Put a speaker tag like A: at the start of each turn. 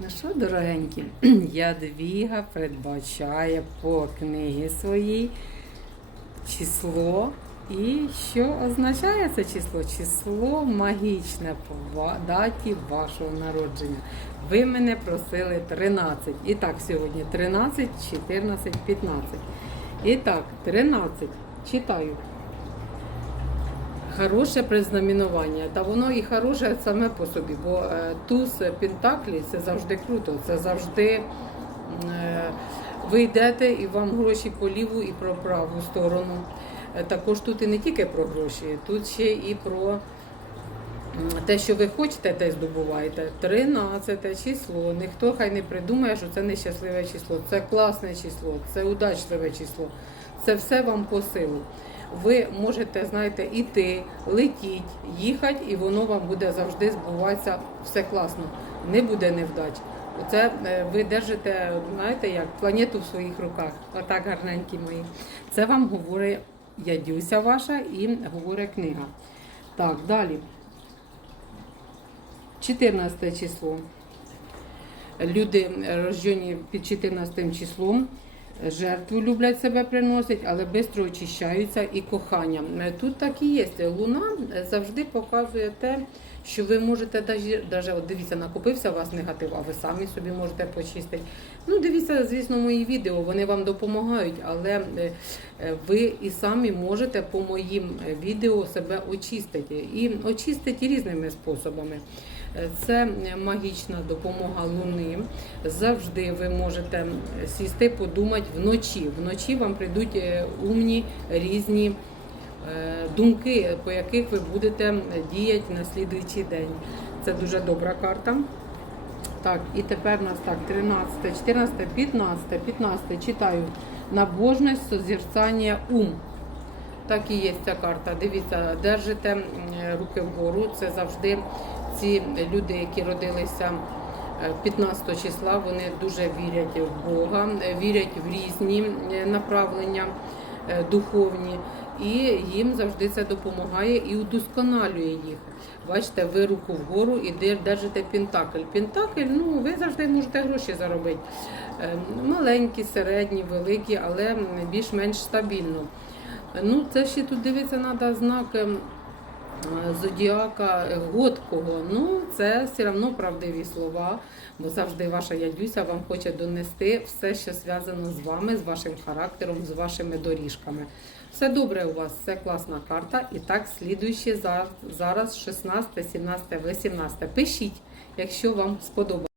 A: Ну що, дорогенькі, Ядвіга передбачає по книгі своїй число. І що означає це число? Число магічне по даті вашого народження. Ви мене просили 13. І так, сьогодні 13, 14, 15. І так, 13. Читаю. Хороше признаменування. Та воно і хороше саме по собі, бо е, туз Пентаклі це завжди круто, це завжди е, ви йдете і вам гроші по ліву і про праву сторону. Е, Також тут і не тільки про гроші, тут ще і про те, що ви хочете, те здобуваєте. 13 число. Ніхто хай не придумає, що це нещасливе число. Це класне число, це удачливе число. Це все вам по силу. Ви можете, знаєте, іти, летіть, їхати, і воно вам буде завжди збуватися все класно. Не буде невдач. Це е, ви держите, знаєте, як планету в своїх руках. Отак гарненькі мої. Це вам говорить ядюся ваша і говорить книга. Так, далі. 14 число. Люди рождені під 14 числом. Жертву люблять себе приносять, але швидко очищаються і кохання. Е, Тут так і є. Луна е, завжди показує те, що ви можете даже от дивіться, накопився у вас негатив, а ви самі собі можете почистити. Ну, дивіться, звісно, мої відео, вони вам допомагають, але е, е, ви і самі можете по моїм е, відео себе очистити. І очистити різними способами. Це магічна допомога Луни. Завжди ви можете сісти, подумати вночі. Вночі вам прийдуть е, умні різні е, думки, по яких ви будете діяти на слідуючий день. Це дуже добра карта. Так, і тепер у нас так, 13, 14, 15, 15, читаю. Набожність, созерцання, ум. Так і є ця карта. Дивіться, держите руки вгору. Це завжди ці люди, які родилися е, 15 числа, вони дуже вірять в Бога, е, вірять в різні е, направлення е, духовні, і їм завжди це допомагає і удосконалює їх. Бачите, ви руку вгору і держите пентакль. Пентакль, ну ви завжди можете гроші заробити. Е, Маленькі, середні, великі, але більш-менш стабільно. Ну, це ще тут дивитися треба знак ем, е, зодіака е, Годкого. Ну, це все одно правдиві слова, бо завжди ваша ядюся вам хоче донести все, що зв'язано з вами, з вашим характером, з вашими доріжками. Все добре у вас, це класна карта. І так, слідуючи за- зараз 16, 17, 18. Пишіть, якщо вам сподобалося.